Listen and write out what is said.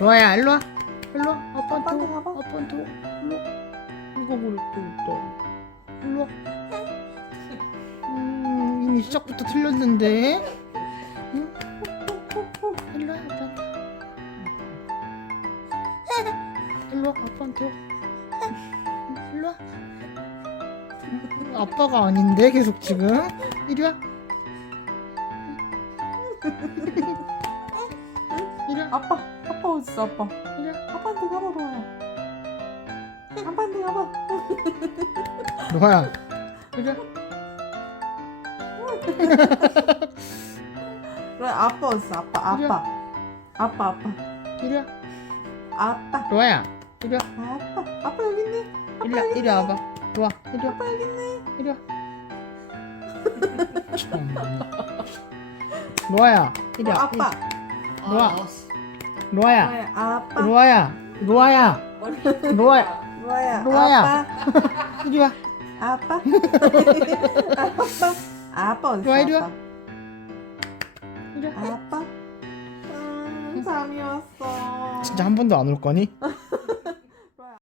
로아야 일로 와. 일로 와. 아빠한테 아빠한테 와 가봐. 아빠한테 와 일로 와. 이거 또 있다 일로 와. 음, 이미 시작부터 틀렸는데. 응? 일로 와 아빠한테. 일로 와 아빠한테. 와 일로 와. 아빠가 아닌데 계속 지금. 이리 와. 이리 와. 아빠 아빠 어딨어 아빠. 와 아빠한테 가봐 로아야. 아빠한테 가봐. 로아야. 이리 와 로아 아빠 어딨어 아빠 아빠. 아빠 아빠. 이리 와 아빠. 로아야. 이리 와 아빠 아빠 여기 있네. 이리 와 이리 와봐. 로아 이리 와. 아빠 여기 있네. 이리 와. 참나. 로아야. 이리 와. 아빠 로아 로아야. 로아야 아빠. 로아야 로아야. 로아야 로아야 로아야. 아빠. 이리 와. 아빠? 아빠 아빠 어딨어 로아, 이리 와. 아빠 이리 와. 아빠? 음, 잠이 왔어. 진짜 한 번도 안 올 거니?